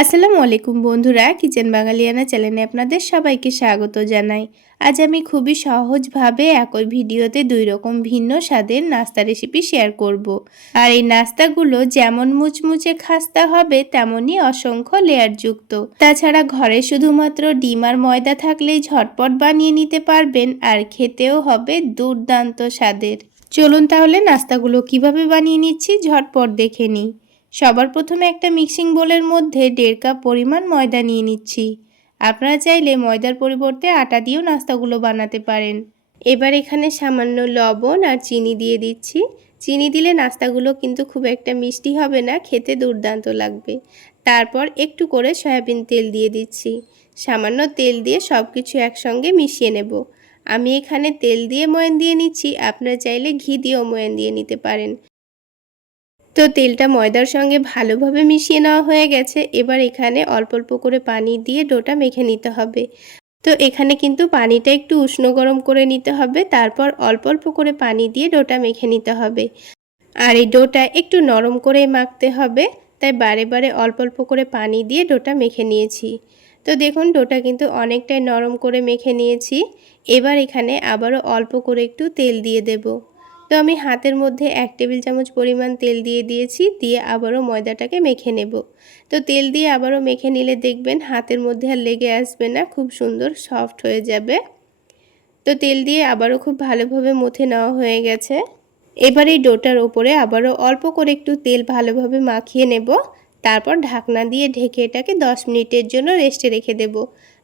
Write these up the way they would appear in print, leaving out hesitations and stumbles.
আসসালামু আলাইকুম বন্ধুরা, কিচেন বাঙালিয়ানা চ্যানেলে আপনাদের সবাইকে স্বাগত জানাই। আজ আমি খুবই সহজভাবে একই ভিডিওতে দুই রকম ভিন্ন স্বাদের নাস্তা রেসিপি শেয়ার করব। আর এই নাস্তাগুলো যেমন মুচমুচে খাস্তা হবে তেমনই অসংখ্য লেয়ারযুক্ত। তাছাড়া ঘরে শুধুমাত্র ডিম আর ময়দা থাকলেই ঝটপট বানিয়ে নিতে পারবেন আর খেতেও হবে দুর্দান্ত স্বাদের। চলুন তাহলে নাস্তাগুলো কিভাবে বানিয়ে নিচ্ছি ঝটপট দেখে নিই। সবার প্রথমে একটা মিক্সিং বোলের মধ্যে 1.5 কাপ পরিমাণ ময়দা নিয়ে নিচ্ছি। আপনারা চাইলে ময়দার পরিবর্তে আটা দিয়েও নাস্তাগুলো বানাতে পারেন। এবার এখানে সামান্য লবণ আর চিনি দিয়ে দিচ্ছি। চিনি দিলে নাস্তাগুলো কিন্তু খুব একটা মিষ্টি হবে না, খেতে দুর্দান্ত লাগবে। তারপর একটু করে সয়াবিন তেল দিয়ে দিচ্ছি। সামান্য তেল দিয়ে সব কিছু একসঙ্গে মিশিয়ে নেব। আমি এখানে তেল দিয়ে ময়ান দিয়ে নিচ্ছি, আপনারা চাইলে ঘি দিয়েও ময়ান দিয়ে নিতে পারেন। তো তেলটা ময়দার সঙ্গে ভালোভাবে মিশিয়ে নেওয়া হয়ে গেছে। এবার এখানে অল্প অল্প করে পানি দিয়ে ডোটা মেখে নিতে হবে। তো এখানে কিন্তু পানিটা একটু উষ্ণ গরম করে নিতে হবে, তারপর অল্প অল্প করে পানি দিয়ে ডোটা মেখে নিতে হবে। আর এই ডোটা একটু নরম করে মাখতে হবে, তাই বারে বারে অল্প অল্প করে পানি দিয়ে ডোটা মেখে নিয়েছি। তো দেখুন ডোটা কিন্তু অনেকটাই নরম করে মেখে নিয়েছি। এবার এখানে আবারও অল্প করে একটু তেল দিয়ে দেব। তো আমি হাতের মধ্যে 1 টেবিল চামচ পরিমাণ তেল দিয়ে দিয়েছি, দিয়ে আবারও ময়দাটাকে মেখে নেব। তো তেল দিয়ে আবারও মেখে নিলে দেখবেন হাতের মধ্যে আর লেগে আসবে না, খুব সুন্দর সফট হয়ে যাবে। তো তেল দিয়ে আবারও খুব ভালোভাবে মথে নেওয়া হয়ে গেছে। এবার এই ডোটার ওপরে আবারও অল্প করে একটু তেল ভালোভাবে মাখিয়ে নেব। তারপর ঢাকনা দিয়ে ঢেকে এটাকে 10 মিনিটের জন্য রেস্টে রেখে দেব।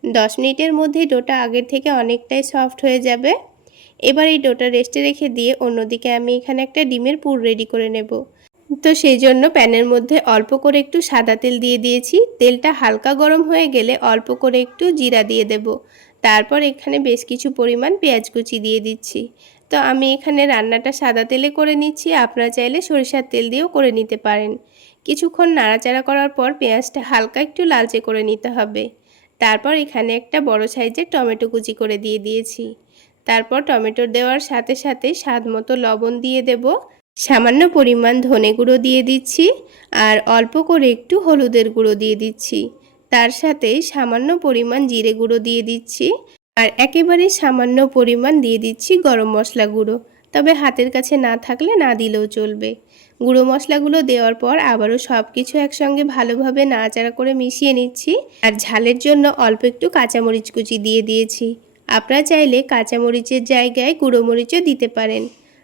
10 মিনিটের মধ্যেই ডোটা আগের থেকে অনেকটাই সফট হয়ে যাবে। এবার এই ডোটা রেস্টে রেখে দিয়ে অন্যদিকে আমি এখানে একটা ডিমের পুর রেডি করে নেব। তো সেই জন্য প্যানের মধ্যে অল্প করে একটু সাদা তেল দিয়ে দিয়েছি। তেলটা হালকা গরম হয়ে গেলে অল্প করে একটু জিরা দিয়ে দেব। তারপর এখানে বেশ কিছু পরিমাণ পেঁয়াজ কুচি দিয়ে দিচ্ছি। তো আমি এখানে রান্নাটা সাদা তেলে করে নিচ্ছি, আপনারা চাইলে সরিষার তেল দিয়েও করে নিতে পারেন। কিছুক্ষণ নাড়াচাড়া করার পর পেঁয়াজটা হালকা একটু লালচে করে নিতে হবে। তারপর এখানে একটা বড় সাইজের টমেটো কুচি করে দিয়ে দিয়েছি। তারপর টমেটো দেওয়ার সাথে সাথে স্বাদ মতো লবণ দিয়ে দেব। সামান্য পরিমাণ ধনে গুঁড়ো দিয়ে দিচ্ছি আর অল্প করে একটু হলুদের গুঁড়ো দিয়ে দিচ্ছি। তার সাথে সামান্য পরিমাণ জিরে গুঁড়ো দিয়ে দিচ্ছি আর একেবারে সামান্য পরিমাণ দিয়ে দিচ্ছি গরম মশলা গুঁড়ো। তবে হাতের কাছে না থাকলে না দিলেও চলবে। গুঁড়ো মশলাগুলো দেওয়ার পর আবারও সব কিছু একসঙ্গে ভালোভাবে নাড়াচাড়া করে মিশিয়ে নিচ্ছি। আর ঝালের জন্য অল্প একটু কাঁচামরিচ কুচি দিয়ে দিয়েছি। আপনারা চাইলে কাঁচামরিচের জায়গায় গুঁড়ো মরিচও দিতে পারেন।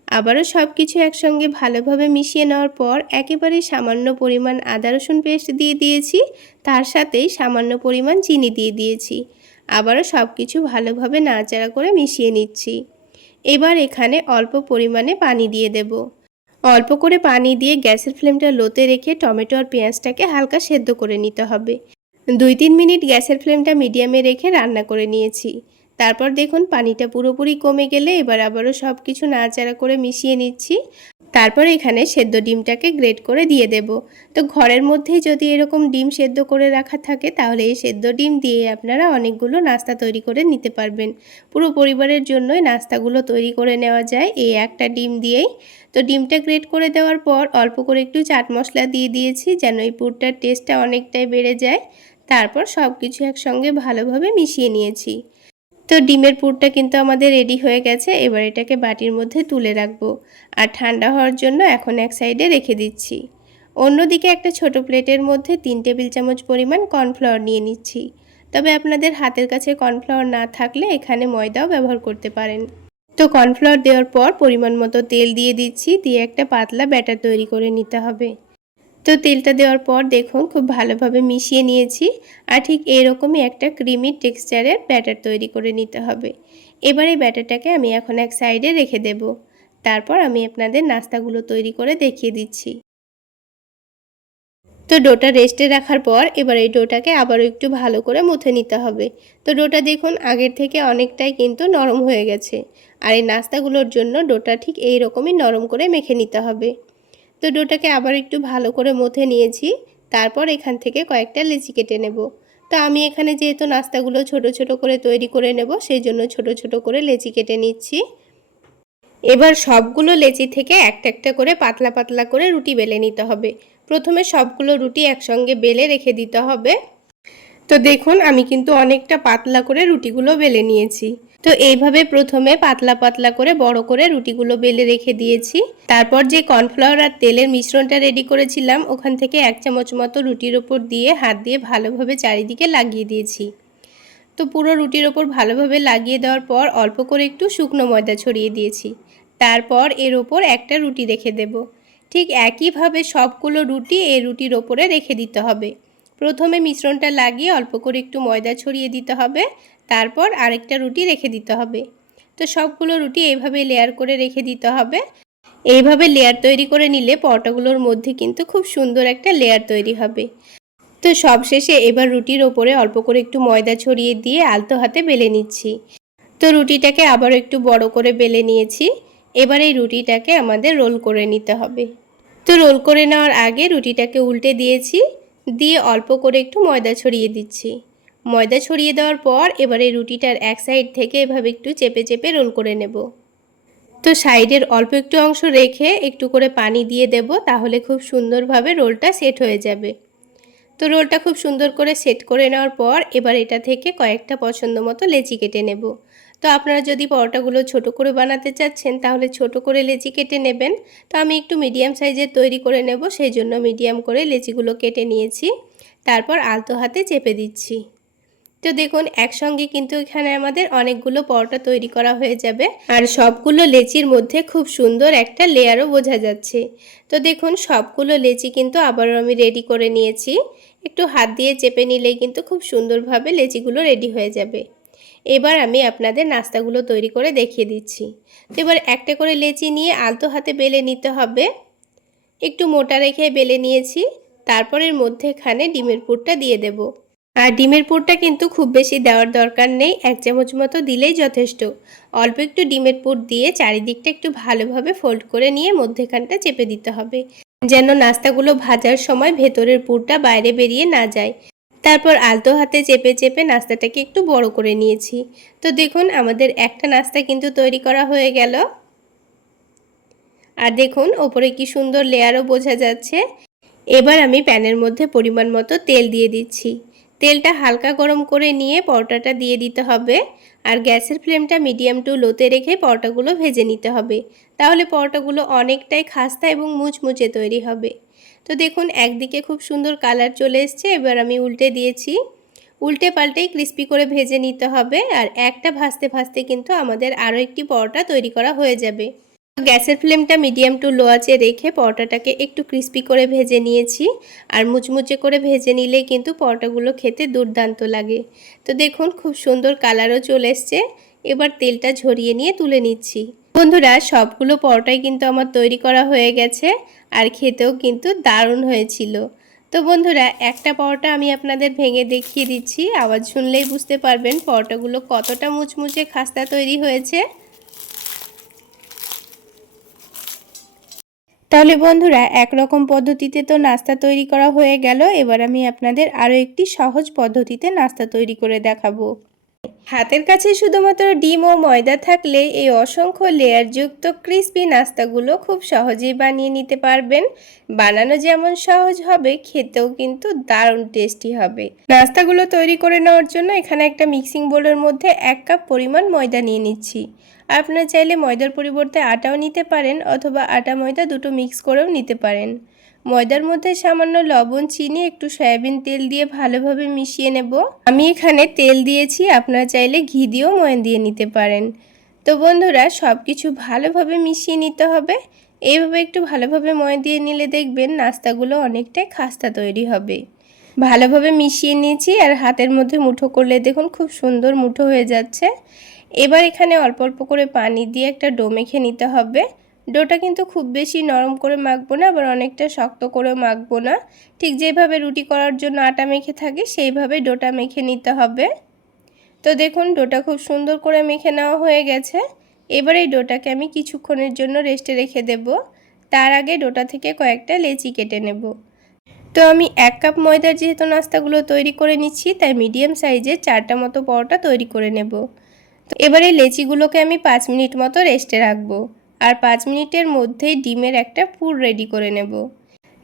আবারও সব কিছু একসঙ্গে ভালোভাবে মিশিয়ে নেওয়ার পর একেবারে সামান্য পরিমাণ আদা রসুন পেস্ট দিয়ে দিয়েছি। তার সাথেই সামান্য পরিমাণ চিনি দিয়ে দিয়েছি। আবারও সব কিছু ভালোভাবে নাড়াচাড়া করে মিশিয়ে নিচ্ছি। এবার এখানে অল্প পরিমাণে পানি দিয়ে দেব। অল্প করে পানি দিয়ে গ্যাসের ফ্লেমটা লোতে রেখে টমেটো আর পেঁয়াজটাকে হালকা সেদ্ধ করে নিতে হবে। 2-3 মিনিট গ্যাসের ফ্লেমটা মিডিয়ামে রেখে রান্না করে নিয়েছি। তারপর দেখুন পানিটা পুরোপুরি কমে গেলে এবার আবারও সব কিছু নাড়াচাড়া করে মিশিয়ে নিচ্ছি। তারপর এখানে সেদ্ধ ডিমটাকে গ্রেট করে দিয়ে দেব। তো ঘরের মধ্যেই যদি এরকম ডিম সেদ্ধ করে রাখা থাকে তাহলে এই সেদ্ধ ডিম দিয়ে আপনারা অনেকগুলো নাস্তা তৈরি করে নিতে পারবেন। পুরো পরিবারের জন্যই নাস্তাগুলো তৈরি করে নেওয়া যায় এই একটা ডিম দিয়েই। তো ডিমটা গ্রেট করে দেওয়ার পর অল্প করে একটু চাট মশলা দিয়ে দিয়েছি যেন এই পুরটার টেস্টটা অনেকটাই বেড়ে যায়। তারপর সব কিছু একসঙ্গে ভালোভাবে মিশিয়ে নিয়েছি। তো ডিমের পুরটা কিন্তু আমাদের রেডি হয়ে গেছে। এবার এটাকে বাটির মধ্যে তুলে রাখবো আর ঠান্ডা হওয়ার জন্য এখন এক সাইডে রেখে দিচ্ছি। অন্যদিকে একটা ছোট প্লেটের মধ্যে 3 টেবিল চামচ পরিমাণ কর্নফ্লাওয়ার নিয়ে নিচ্ছি। তবে আপনাদের হাতের কাছে কর্নফ্লাওয়ার না থাকলে এখানে ময়দাও ব্যবহার করতে পারেন। তো কর্নফ্লাওয়ার দেওয়ার পর পরিমাণ মতো তেল দিয়ে দিচ্ছি, দিয়ে একটা পাতলা ব্যাটার তৈরি করে নিতে হবে। তো তেলটা দেওয়ার পর দেখুন খুব ভালোভাবে মিশিয়ে নিয়েছি আর ঠিক এরকমই একটা ক্রিমি টেক্সচারের ব্যাটার তৈরি করে নিতে হবে। এবার এই ব্যাটারটাকে আমি এখন এক সাইডে রেখে দেব। তারপর আমি আপনাদের নাস্তাগুলো তৈরি করে দেখিয়ে দিচ্ছি। তো ডোটা রেস্টে রাখার পর এবার এই ডোটাকে আবারও একটু ভালো করে মুথে নিতে হবে। তো ডোটা দেখুন আগের থেকে অনেকটাই কিন্তু নরম হয়ে গেছে। আর এই নাস্তাগুলোর জন্য ডোটা ঠিক এই রকমই নরম করে মেখে নিতে হবে। তো ডোটাকে আবার একটু ভালো করে মথে নিয়েছি। তারপর এখান থেকে কয়েকটা লেচি কেটে নেব। তো আমি এখানে যেহেতু নাস্তাগুলো ছোট ছোট করে তৈরি করে নেব সেই জন্য ছোট ছোট করে লেচি কেটে নিচ্ছি। এবার সবগুলো লেচি থেকে একটা একটা করে পাতলা পাতলা করে রুটি বেলে নিতে হবে। প্রথমে সবগুলো রুটি একসঙ্গে বেলে রেখে দিতে হবে। তো দেখুন আমি কিন্তু অনেকটা পাতলা করে রুটিগুলো বেলে নিয়েছি। তো এইভাবে প্রথমে পাতলা পাতলা করে বড় করে রুটিগুলো বেলে রেখে দিয়েছি। তারপর যে কর্নফ্লাওয়ার আর তেলের মিশ্রণটা রেডি করেছিলাম ওখান থেকে 1 চামচ মতো রুটির ওপর দিয়ে হাত দিয়ে ভালোভাবে চারিদিকে লাগিয়ে দিয়েছি। তো পুরো রুটির ওপর ভালোভাবে লাগিয়ে দেওয়ার পর অল্প করে একটু শুকনো ময়দা ছড়িয়ে দিয়েছি। তারপর এর ওপর একটা রুটি রেখে দেব। ঠিক একইভাবে সবগুলো রুটি এই রুটির ওপরে রেখে দিতে হবে। প্রথমে মিশ্রণটা লাগিয়ে অল্প করে একটু ময়দা ছড়িয়ে দিতে হবে, তারপর আরেকটা রুটি রেখে দিতে হবে। তো সবগুলো রুটি এইভাবে লেয়ার করে রেখে দিতে হবে। এইভাবে লেয়ার তৈরি করে নিলে পরোটাগুলোর মধ্যে কিন্তু খুব সুন্দর একটা লেয়ার তৈরি হবে। তো সবশেষে এবার রুটির ওপরে অল্প করে একটু ময়দা ছড়িয়ে দিয়ে আলতো হাতে বেলে নিচ্ছি। তো রুটিটাকে আবারও একটু বড় করে বেলে নিয়েছি। এবার এই রুটিটাকে আমাদের রোল করে নিতে হবে। তো রোল করে নেওয়ার আগে রুটিটাকে উল্টে দিয়েছি, দিয়ে অল্প করে একটু ময়দা ছড়িয়ে দিচ্ছি। ময়দা ছড়িয়ে দেওয়ার পর এবার এই রুটিটার এক সাইড থেকে এভাবে একটু চেপে চেপে রোল করে নেব। তো সাইডের অল্প একটু অংশ রেখে একটু করে পানি দিয়ে দেব, তাহলে খুব সুন্দরভাবে রোলটা সেট হয়ে যাবে। তো রোলটা খুব সুন্দর করে সেট করে নেওয়ার পর এবার এটা থেকে কয়েকটা পছন্দ মতো লেচি কেটে নেব। তো আপনারা যদি পরোটাগুলো ছোট করে বানাতে চাচ্ছেন তাহলে ছোট করে লেচি কেটে নেবেন। তো আমি একটু মিডিয়াম সাইজের তৈরি করে নেব, সেই জন্য মিডিয়াম করে লেচিগুলো কেটে নিয়েছি। তারপর আলতো হাতে চেপে দিচ্ছি। তো দেখুন একসঙ্গে কিন্তু এখানে আমাদের অনেকগুলো পরোটা তৈরি করা হয়ে যাবে, আর সবগুলো লেচির মধ্যে খুব সুন্দর একটা লেয়ারও বোঝা যাচ্ছে। তো দেখুন সবগুলো লেচি কিন্তু আবারও আমি রেডি করে নিয়েছি। একটু হাত দিয়ে চেপে নিলেই কিন্তু খুব সুন্দরভাবে লেচিগুলো রেডি হয়ে যাবে। এবার আমি আপনাদের নাস্তাগুলো তৈরি করে দেখিয়ে দিচ্ছি। তো এবার একটা করে লেচি নিয়ে আলতো হাতে বেলে নিতে হবে। একটু মোটা রেখে বেলে নিয়েছি। তারপর এর মধ্যেখানে ডিমের পুরটা দিয়ে দেব। আর ডিমের পুরটা কিন্তু খুব বেশি দেওয়ার দরকার নেই, 1 চামচ মতো দিলেই যথেষ্ট। অল্প একটু ডিমের পুর দিয়ে চারিদিকটা একটু ভালোভাবে ফোল্ড করে নিয়ে মধ্যেখানটা চেপে দিতে হবে, যেন নাস্তাগুলো ভাজার সময় ভেতরের পুরটা বাইরে বেরিয়ে না যায়। তারপর আলতো হাতে চেপে চেপে নাস্তাটাকে একটু বড় করে নিয়েছি। তো দেখুন আমাদের একটা নাস্তা কিন্তু তৈরি করা হয়ে গেল। আর দেখুন ওপরে কি সুন্দর লেয়ারও বোঝা যাচ্ছে। এবার আমি প্যানের মধ্যে পরিমাণ মতো তেল দিয়ে দিচ্ছি। তেলটা হালকা গরম করে নিয়ে পরোটাটা দিয়ে দিতে হবে, আর গ্যাসের ফ্লেমটা মিডিয়াম টু লোতে রেখে পরোটাগুলো ভেজে নিতে হবে। তাহলে পরোটাগুলো অনেকটাই খাস্তা এবং মুচমুচে তৈরি হবে। তো দেখুন একদিকে খুব সুন্দর কালার চলে এসছে, এবার আমি উল্টে দিয়েছি। উল্টে পাল্টেই ক্রিস্পি করে ভেজে নিতে হবে, আর একটা ভাজতে ভাজতে কিন্তু আমাদের আরও একটি পরোটা তৈরি করা হয়ে যাবে। গ্যাসের ফ্লেমটা মিডিয়াম টু লো আঁচে রেখে পরোটাটাকে একটু ক্রিস্পি করে ভেজে নিয়েছি, আর মুচমুচে করে ভেজে নিলে কিন্তু পরোটাগুলো খেতে দুর্দান্ত লাগে। তো দেখুন খুব সুন্দর কালারও চলে এসছে। এবার তেলটা ঝরিয়ে নিয়ে তুলে নিচ্ছি। বন্ধুরা সবগুলো পরোটাই কিন্তু আমার তৈরি করা হয়ে গেছে, আর খেতেও কিন্তু দারুণ হয়েছিল। তো বন্ধুরা একটা পরোটা আমি আপনাদের ভেঙে দেখিয়ে দিচ্ছি, আওয়াজ শুনলেই বুঝতে পারবেন পরোটাগুলো কতটা মুচমুচে খাস্তা তৈরি হয়েছে। তাহলে বন্ধুরা একরকম পদ্ধতিতে তো নাস্তা তৈরি করা হয়ে গেল, এবার আমি আপনাদের আরও একটি সহজ পদ্ধতিতে নাস্তা তৈরি করে দেখাবো। হাতের কাছে শুধুমাত্র ডিম ও ময়দা থাকলে এই অসংখ্য লেয়ারযুক্ত ক্রিস্পি নাস্তাগুলো খুব সহজেই বানিয়ে নিতে পারবেন। বানানো যেমন সহজ হবে, খেতেও কিন্তু দারুণ টেস্টি হবে। নাস্তাগুলো তৈরি করে নেওয়ার জন্য এখানে একটা মিক্সিং বোলের মধ্যে 1 কাপ পরিমাণ ময়দা নিয়ে নিচ্ছি। আপনারা চাইলে ময়দার পরিবর্তে আটাও নিতে পারেন, অথবা আটা ময়দা দুটো মিক্স করেও নিতে পারেন। ময়দার মধ্যে সামান্য লবণ, চিনি, একটু সয়াবিন তেল দিয়ে ভালোভাবে মিশিয়ে নেব। আমি এখানে তেল দিয়েছি, আপনারা চাইলে ঘি দিয়েও ময়ান দিয়ে নিতে পারেন। তো বন্ধুরা সব কিছু ভালোভাবে মিশিয়ে নিতে হবে। এইভাবে একটু ভালোভাবে ময়ান দিয়ে নিলে দেখবেন নাস্তাগুলো অনেকটাই খাস্তা তৈরি হবে। ভালোভাবে মিশিয়ে নিয়েছি, আর হাতের মধ্যে মুঠো করলে দেখুন খুব সুন্দর মুঠো হয়ে যাচ্ছে। এবার এখানে অল্প অল্প করে পানি দিয়ে একটা ডো মেখে নিতে হবে। ডোটা কিন্তু খুব বেশি নরম করে মাখবো না, আবার অনেকটা শক্ত করে মাখবো না। ঠিক যেভাবে রুটি করার জন্য আটা মেখে থাকে সেইভাবে ডোটা মেখে নিতে হবে। তো দেখুন ডোটা খুব সুন্দর করে মেখে নেওয়া হয়ে গেছে। এবার এই ডোটাকে আমি কিছুক্ষণের জন্য রেস্টে রেখে দেব। তার আগে ডোটা থেকে কয়েকটা লেচি কেটে নেব। তো আমি 1 কাপ ময়দার যেহেতু নাস্তাগুলো তৈরি করে নিচ্ছি, তাই মিডিয়াম সাইজের 4টা মতো পরোটা তৈরি করে নেব। তো এবার এই লেচিগুলোকে আমি 5 মিনিট মতো রেস্টে রাখবো, আর 5 মিনিটের মধ্যেই ডিমের একটা পুর রেডি করে নেব।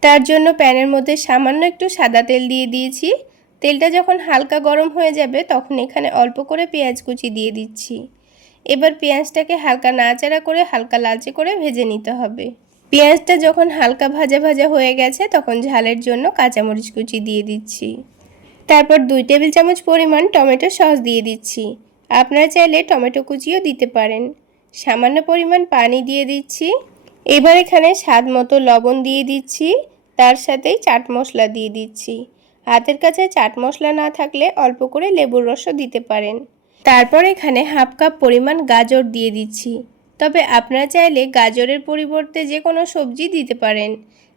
তার জন্য প্যানের মধ্যে সামান্য একটু সাদা তেল দিয়ে দিয়েছি। তেলটা যখন হালকা গরম হয়ে যাবে তখন এখানে অল্প করে পেঁয়াজ কুচি দিয়ে দিচ্ছি। এবার পেঁয়াজটাকে হালকা নাড়াচাড়া করে হালকা লালচে করে ভেজে নিতে হবে। পেঁয়াজটা যখন হালকা ভাজা ভাজা হয়ে গেছে তখন ঝালের জন্য কাঁচামরিচ কুচি দিয়ে দিচ্ছি। তারপর 2 টেবিল চামচ পরিমাণ টমেটো সস দিয়ে দিচ্ছি। আপনারা চাইলে টমেটো কুচিও দিতে পারেন। সামান্য পরিমাণ পানি দিয়ে দিচ্ছি। এবার এখানে স্বাদ মতো লবণ দিয়ে দিচ্ছি। তার সাথেই চাট মশলা দিয়ে দিচ্ছি। হাতের কাছে চাট মশলা না থাকলে অল্প করে লেবুর রসও দিতে পারেন। তারপর এখানে হাফ কাপ পরিমাণ গাজর দিয়ে দিচ্ছি। তবে আপনারা চাইলে গাজরের পরিবর্তে যে কোনো সবজি দিতে পারেন,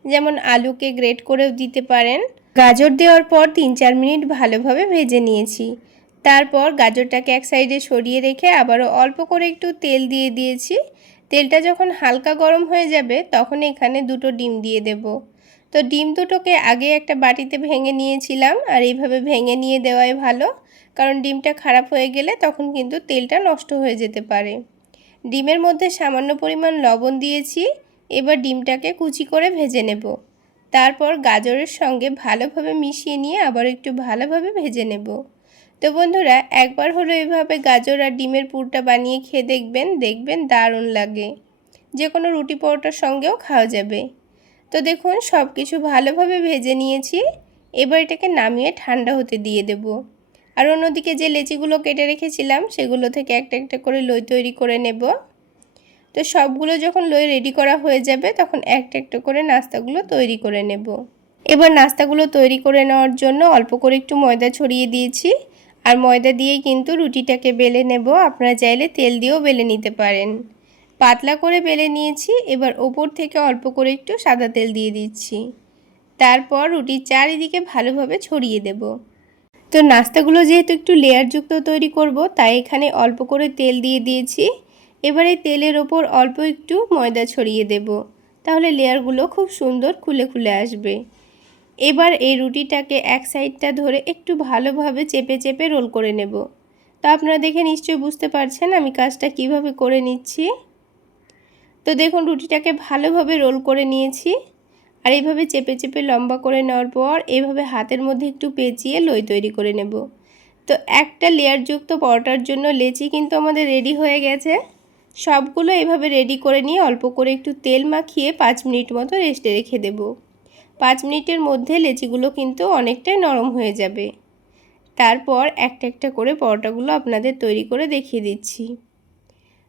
যেমন আলুকে গ্রেট করেও দিতে পারেন। গাজর দেওয়ার পর 3-4 মিনিট ভালোভাবে ভেজে নিয়েছি। তারপর গাজরটাকে এক সাইডে সরিয়ে রেখে আবারও অল্প করে একটু তেল দিয়ে দিয়েছি। তেলটা যখন হালকা গরম হয়ে যাবে তখন এখানে 2টো ডিম দিয়ে দেব। তো ডিম দুটোকে আগে একটা বাটিতে ভেঙে নিয়েছিলাম, আর এইভাবে ভেঙে নিয়ে দেওয়াই ভালো, কারণ ডিমটা খারাপ হয়ে গেলে তখন কিন্তু তেলটা নষ্ট হয়ে যেতে পারে। ডিমের মধ্যে সামান্য পরিমাণ লবণ দিয়েছি। এবার ডিমটাকে কুচি করে ভেজে নেব। তারপর গাজরের সঙ্গে ভালোভাবে মিশিয়ে নিয়ে আবার একটু ভালোভাবে ভেজে নেব। তো বন্ধুরা, একবার হলো এভাবে গাজর আর ডিমের পুরটা বানিয়ে খেয়ে দেখবেন দারুণ লাগে। যে কোনো রুটি পরোটার সঙ্গেও খাওয়া যাবে। তো দেখুন সব কিছু ভালোভাবে ভেজে নিয়েছি। এবার এটাকে নামিয়ে ঠান্ডা হতে দিয়ে দেব। আর অন্যদিকে যে লেচিগুলো কেটে রেখেছিলাম সেগুলো থেকে একটা একটা করে লই তৈরি করে নেব। তো সবগুলো যখন লই রেডি করা হয়ে যাবে তখন একটা একটা করে নাস্তাগুলো তৈরি করে নেব। এবার নাস্তাগুলো তৈরি করে নেওয়ার জন্য অল্প করে একটু ময়দা ছড়িয়ে দিয়েছি। আর ময়দা দিয়েই কিন্তু রুটিটাকে বেলে নেব। আপনারা চাইলে তেল দিয়েও বেলে নিতে পারেন। পাতলা করে বেলে নিয়েছি। এবার ওপর থেকে অল্প করে একটু সাদা তেল দিয়ে দিচ্ছি। তারপর রুটির চারিদিকে ভালোভাবে ছড়িয়ে দেব। তো নাস্তাগুলো যেহেতু একটু লেয়ারযুক্ত তৈরি করব, তাই এখানে অল্প করে তেল দিয়ে দিয়েছি। এবারে তেলের ওপর অল্প একটু ময়দা ছড়িয়ে দেব, তাহলে লেয়ারগুলো খুব সুন্দর খুলে খুলে আসবে। এবার এই রুটিটাকে এক সাইডটা ধরে একটু ভালোভাবে চেপে চেপে রোল করে নেব। তো আপনারা দেখে নিশ্চয়ই বুঝতে পারছেন আমি কাজটা কিভাবে করে নিচ্ছি। তো দেখুন রুটিটাকে ভালোভাবে রোল করে নিয়েছি। আর এইভাবে চেপে চেপে লম্বা করে নেওয়ার পর এইভাবে হাতের মধ্যে একটু পেঁচিয়ে লই তৈরি করে নেব। তো একটা লেয়ারযুক্ত পরোটার জন্য লেচি কিন্তু আমাদের রেডি হয়ে গেছে। সবগুলো এভাবে রেডি করে নিয়ে অল্প করে একটু তেল মাখিয়ে 5 মিনিট মতো রেস্টে রেখে দেব। 5 মিনিটের মধ্যে লেচিগুলো কিন্তু অনেকটাই নরম হয়ে যাবে। তারপর একটা একটা করে পরোটাগুলো আপনাদের তৈরি করে দেখিয়ে দিচ্ছি।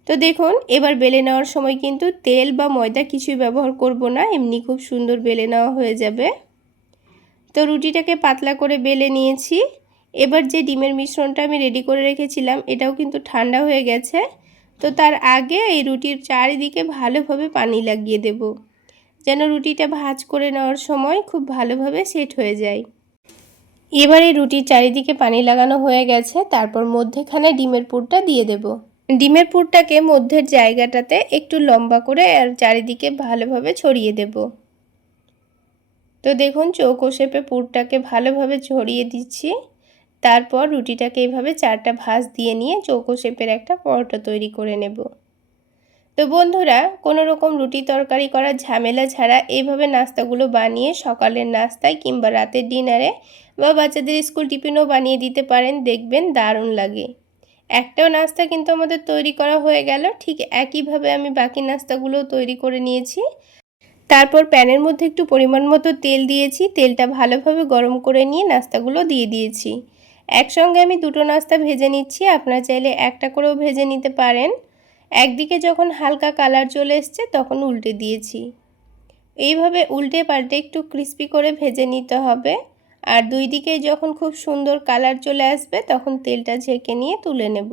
তো দেখুন এবার বেলে নেওয়ার সময় কিন্তু তেল বা ময়দা কিছুই ব্যবহার করব না, এমনি খুব সুন্দর বেলে নেওয়া হয়ে যাবে। তো রুটিটাকে পাতলা করে বেলে নিয়েছি। এবার যে ডিমের মিশ্রণটা আমি রেডি করে রেখেছিলাম এটাও কিন্তু ঠান্ডা হয়ে গেছে। তো তার আগে এই রুটির চারিদিকে ভালোভাবে পানি লাগিয়ে দেব, যেন রুটিটা ভাঁজ করে নেওয়ার সময় খুব ভালোভাবে সেট হয়ে যায়। এবার এই রুটির চারিদিকে পানি লাগানো হয়ে গেছে। তারপর মধ্যেখানে ডিমের পুরটা দিয়ে দেব। ডিমের পুরটাকে মধ্যের জায়গাটাতে একটু লম্বা করে আর চারিদিকে ভালোভাবে ছড়িয়ে দেব। তো দেখুন চৌকো শেপে পুরটাকে ভালোভাবে ছড়িয়ে দিচ্ছি। তারপর রুটিটাকে এইভাবে 4টা ভাঁজ দিয়ে নিয়ে চৌকো শেপের একটা পরোটা তৈরি করে নেব। তো বন্ধুরা, কোনো রকম রুটি তরকারি করার ঝামেলা ছাড়া এইভাবে নাস্তাগুলো বানিয়ে সকালের নাস্তায় কিংবা রাতের ডিনারে বা বাচ্চাদের স্কুল টিফিনও বানিয়ে দিতে পারেন, দেখবেন দারুণ লাগে। একটাও নাস্তা কিন্তু আমাদের তৈরি করা হয়ে গেল। ঠিক একইভাবে আমি বাকি নাস্তাগুলোও তৈরি করে নিয়েছি। তারপর প্যানের মধ্যে একটু পরিমাণ মতো তেল দিয়েছি। তেলটা ভালোভাবে গরম করে নিয়ে নাস্তাগুলো দিয়ে দিয়েছি। একসঙ্গে আমি 2টো নাস্তা ভেজে নিচ্ছি। আপনারা চাইলে একটা করেও ভেজে নিতে পারেন। একদিকে যখন হালকা কালার চলে এসছে তখন উল্টে দিয়েছি। এইভাবে উল্টে পাল্টে একটু ক্রিস্পি করে ভেজে নিতে হবে। আর দুই দিকে যখন খুব সুন্দর কালার চলে আসবে তখন তেলটা ঝেঁকে নিয়ে তুলে নেব।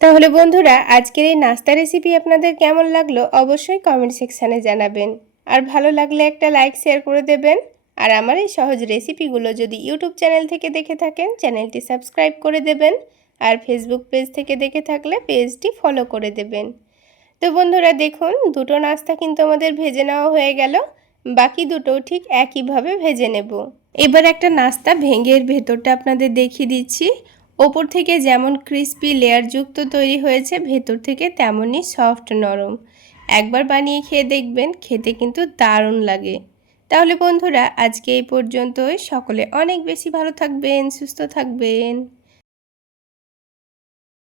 তাহলে বন্ধুরা, আজকের এই নাস্তা রেসিপি আপনাদের কেমন লাগলো অবশ্যই কমেন্ট সেকশানে জানাবেন। আর ভালো লাগলে একটা লাইক শেয়ার করে দেবেন। আর আমার এই সহজ রেসিপিগুলো যদি ইউটিউব চ্যানেল থেকে দেখে থাকেন চ্যানেলটি সাবস্ক্রাইব করে দেবেন। আর ফেসবুক পেজ থেকে দেখে থাকলে পেজটি ফলো করে দেবেন। তো বন্ধুরা দেখুন 2টো নাস্তা কিন্তু আমাদের ভেজে নেওয়া হয়ে গেল। বাকি 2টোও ঠিক একইভাবে ভেজে নেব। এবার একটা নাস্তা ভেঙে এর ভেতরটা আপনাদের দেখিয়ে দিচ্ছি। ওপর থেকে যেমন ক্রিস্পি লেয়ারযুক্ত তৈরি হয়েছে, ভেতর থেকে তেমনই সফট নরম। একবার বানিয়ে খেয়ে দেখবেন, খেতে কিন্তু দারুণ লাগে। তাহলে বন্ধুরা আজকে এই পর্যন্তই। সকলে অনেক বেশি ভালো থাকবেন, সুস্থ থাকবেন।